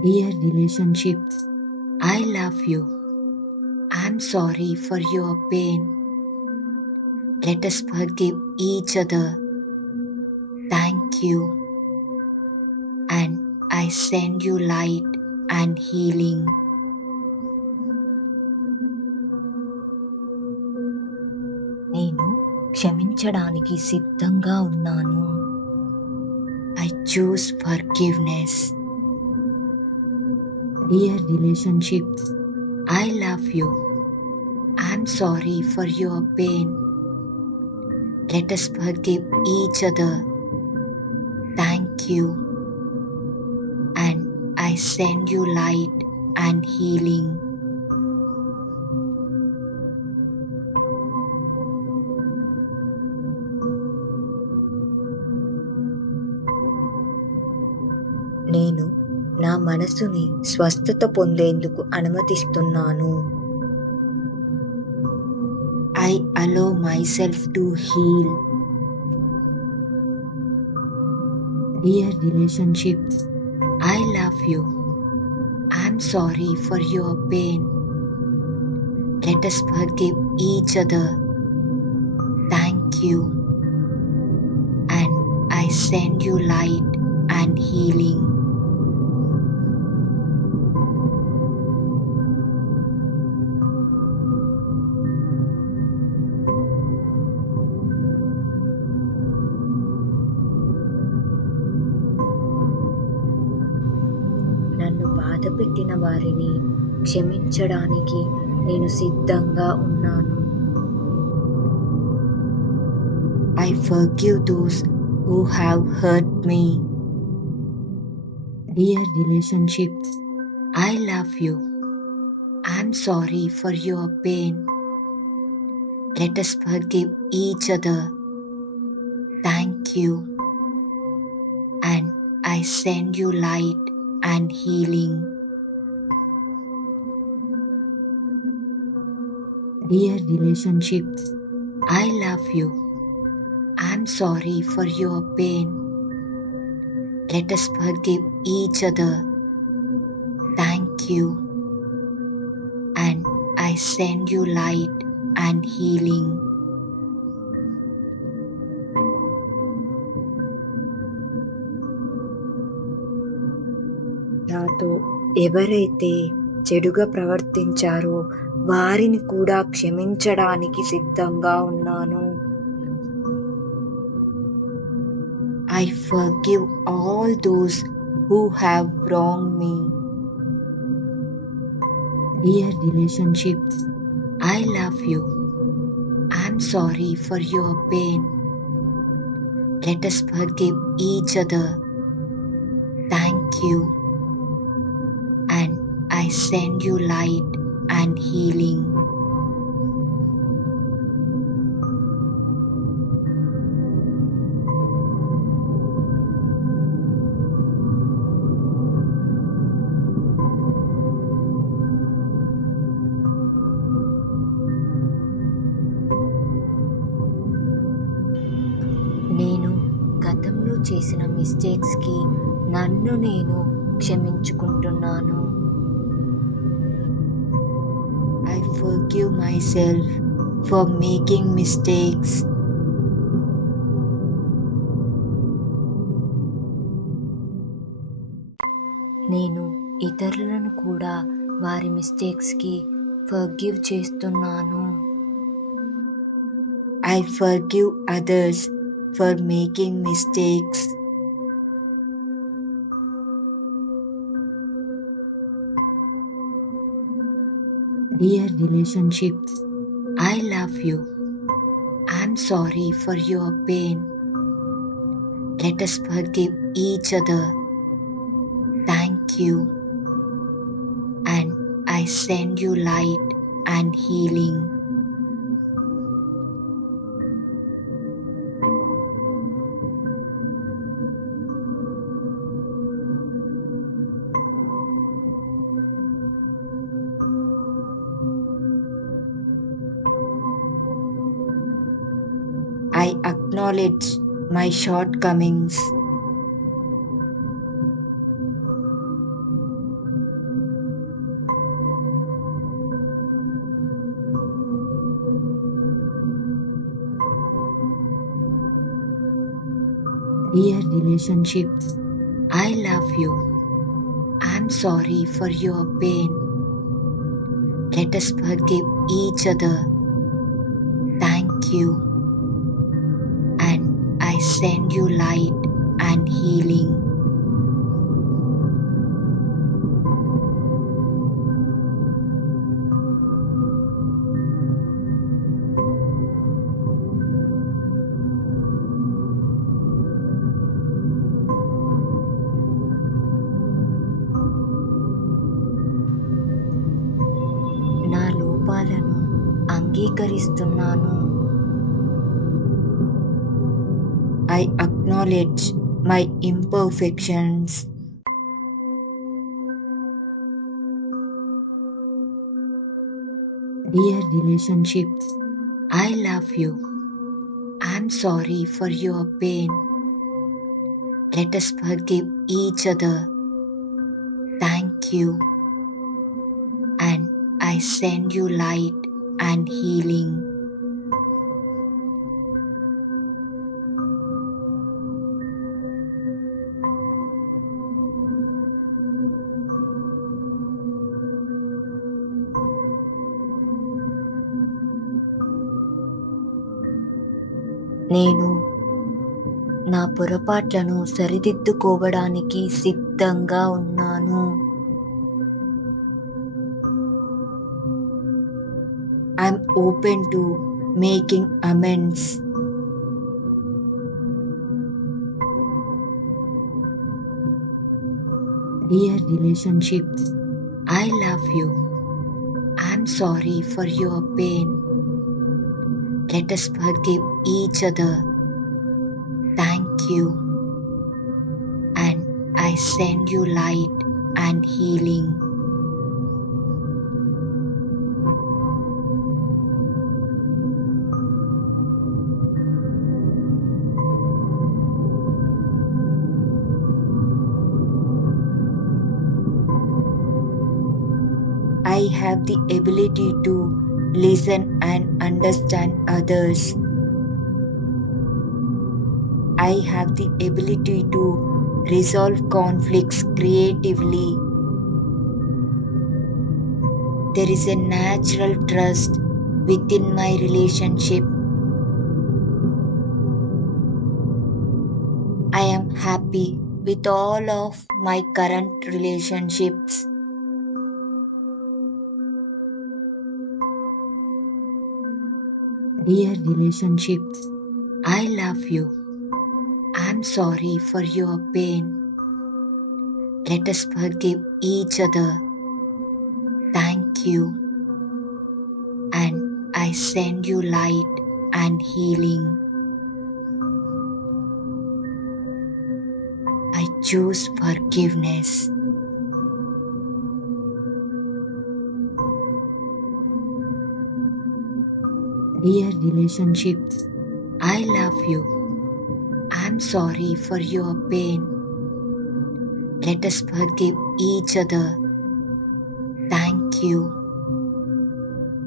Dear relationships, I love you. I'm sorry for your pain. Let us forgive each other. Thank you. And I send you light and healing. నేను క్షమించడానికి సిద్ధంగా ఉన్నాను. I choose forgiveness. Dear relationships, I love you. I'm sorry for your pain. Let us forgive each other. Thank you. And I send you light and healing. నేను నా మనసుని స్వస్థత పొందేందుకు అనుమతిస్తున్నాను. I allow myself to heal. Dear relationships, I love you. I'm sorry for your pain. Let us forgive each other. Thank you. And I send you light and healing. నన్ను బాధపెట్టిన వారిని క్షమించడానికి నేను సిద్ధంగా ఉన్నాను. I forgive those who have hurt me. Dear relationships, I love you. I'm sorry for your pain. Let us forgive each other. Thank you. And I send you light and healing. Dear relationships, I love you. I'm sorry for your pain. Let us forgive each other. Thank you. And I send you light and healing. నాతో ఎవరైతే చెడుగా ప్రవర్తించారో వారిని కూడా క్షమించడానికి సిద్ధంగా ఉన్నాను. I forgive all those who have wronged me. Dear relationships, I love you. I'm sorry for your pain. Let us forgive each other. Thank you. And I send you light and healing. నేను గతంలో చేసిన మిస్టేక్స్కి నన్ను నేను క్షమించుకుంటున్నాను. I forgive myself for making mistakes. నేను ఇతరులను కూడా వారి మిస్టేక్స్కి forgive చేస్తున్నాను. I forgive others for making mistakes. Dear relationships, I love you. I'm sorry for your pain. Let us forgive each other. Thank you. And I send you light and healing. I acknowledge my shortcomings. relationships, I love you. I'm sorry for your pain. Let us forgive each other. Thank you. And I send you light and healing. నా లోపాలను అంగీకరిస్తున్నాను. I acknowledge my imperfections. Dear relationships, I love you. I'm sorry for your pain. Let us forgive each other. Thank you. And I send you light and healing. నేను నా పొరపాట్లను సరిదిద్దుకోవడానికి సిద్ధంగా ఉన్నాను. I'm open to making amends. Dear relationships, I love you. I'm sorry for your pain. Let us forgive each other. Thank you. And I send you light and healing. I have the ability to listen and understand others. I have the ability to resolve conflicts creatively. There is a natural trust within my relationship. I am happy with all of my current relationships. Dear relationships, I love you. I'm sorry for your pain. Let us forgive each other. Thank you. And I send you light and healing. I choose forgiveness. Dear relationships, I love you. I'm sorry for your pain. Let us forgive each other. Thank you.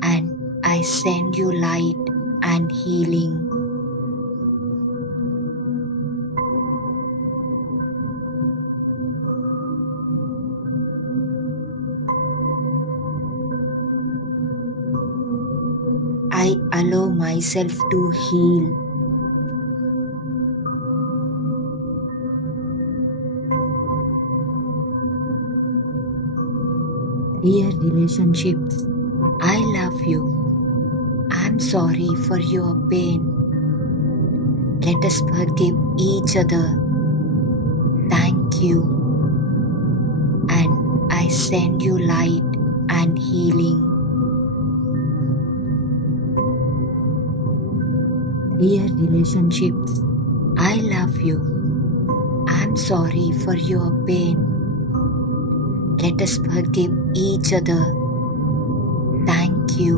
And I send you light and healing. I allow myself to heal. Dear relationships, I love you. I'm sorry for your pain. Let us forgive each other. Thank you. And I send you light and healing. Dear relationships, I love you. I'm sorry for your pain. Let us forgive each other. Thank you.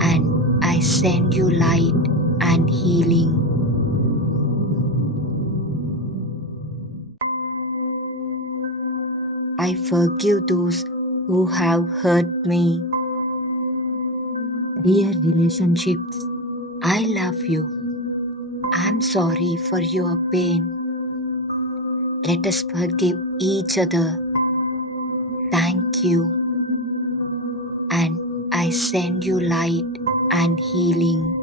And I send you light and healing. I forgive those who have hurt me. Dear relationships, I love you. I'm sorry for your pain. Let us forgive each other. Thank you. And I send you light and healing.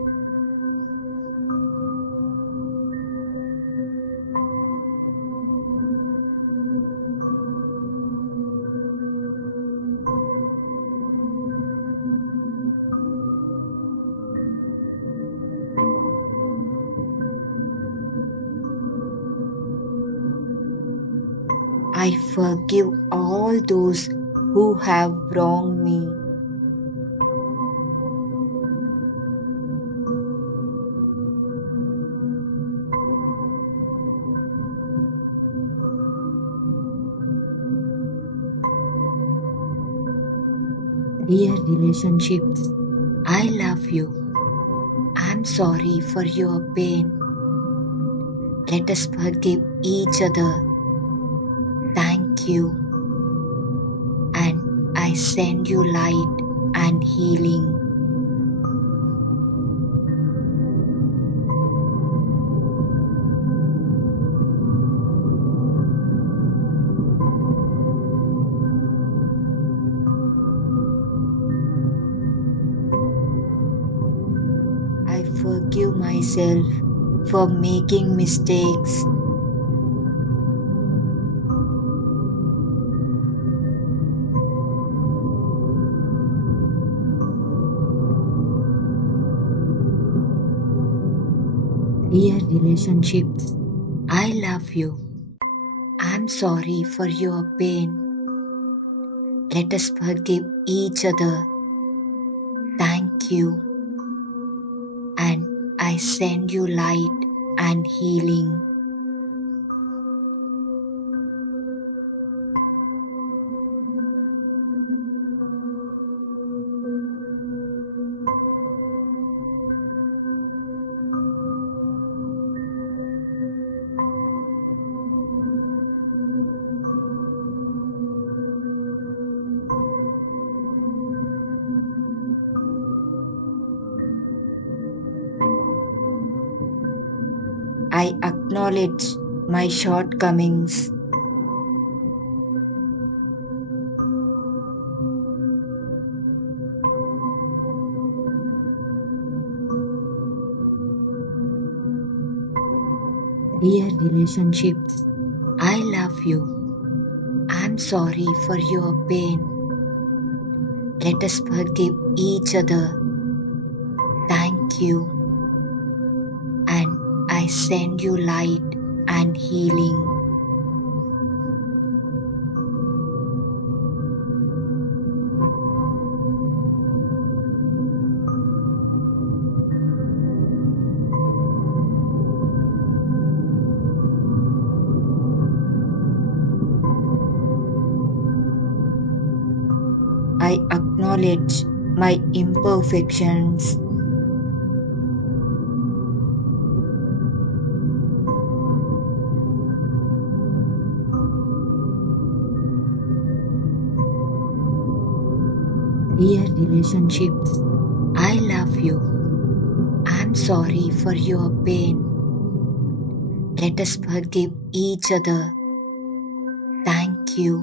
I forgive all those who have wronged me. Dear relationships, I love you. I'm sorry for your pain. Let us forgive each other. Thank you. And I send you light and healing. I forgive myself for making mistakes. Dear relationships, I love you. I'm sorry for your pain. Let us forgive each other. Thank you. And I send you light and healing. I acknowledge my shortcomings. Dear relationships, I love you. I'm sorry for your pain. Let us forgive each other. Thank you. And I send you light and healing. I acknowledge my imperfections. Dear relationships, I love you. I'm sorry for your pain. Let us forgive each other. Thank you.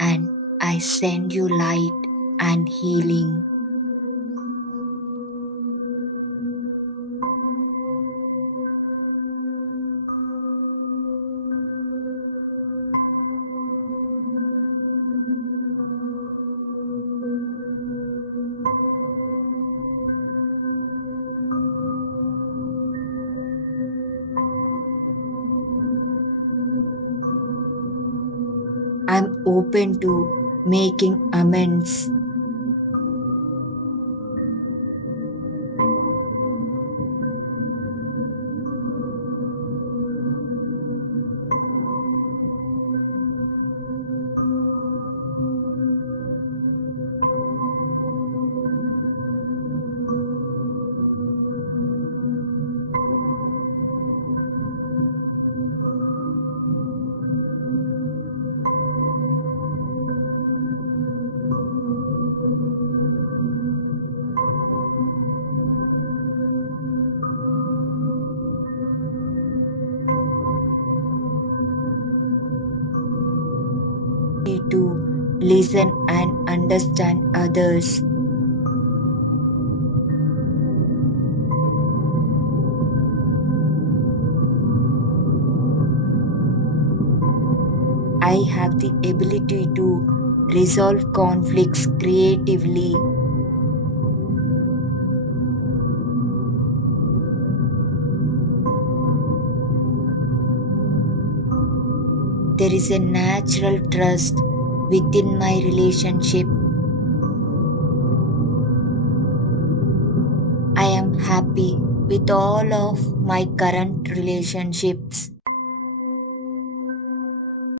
And I send you light and healing. I'm open to making amends. to listen and understand others. I have the ability to resolve conflicts creatively. There is a natural trust within my relationship. I am happy with all of my current relationships.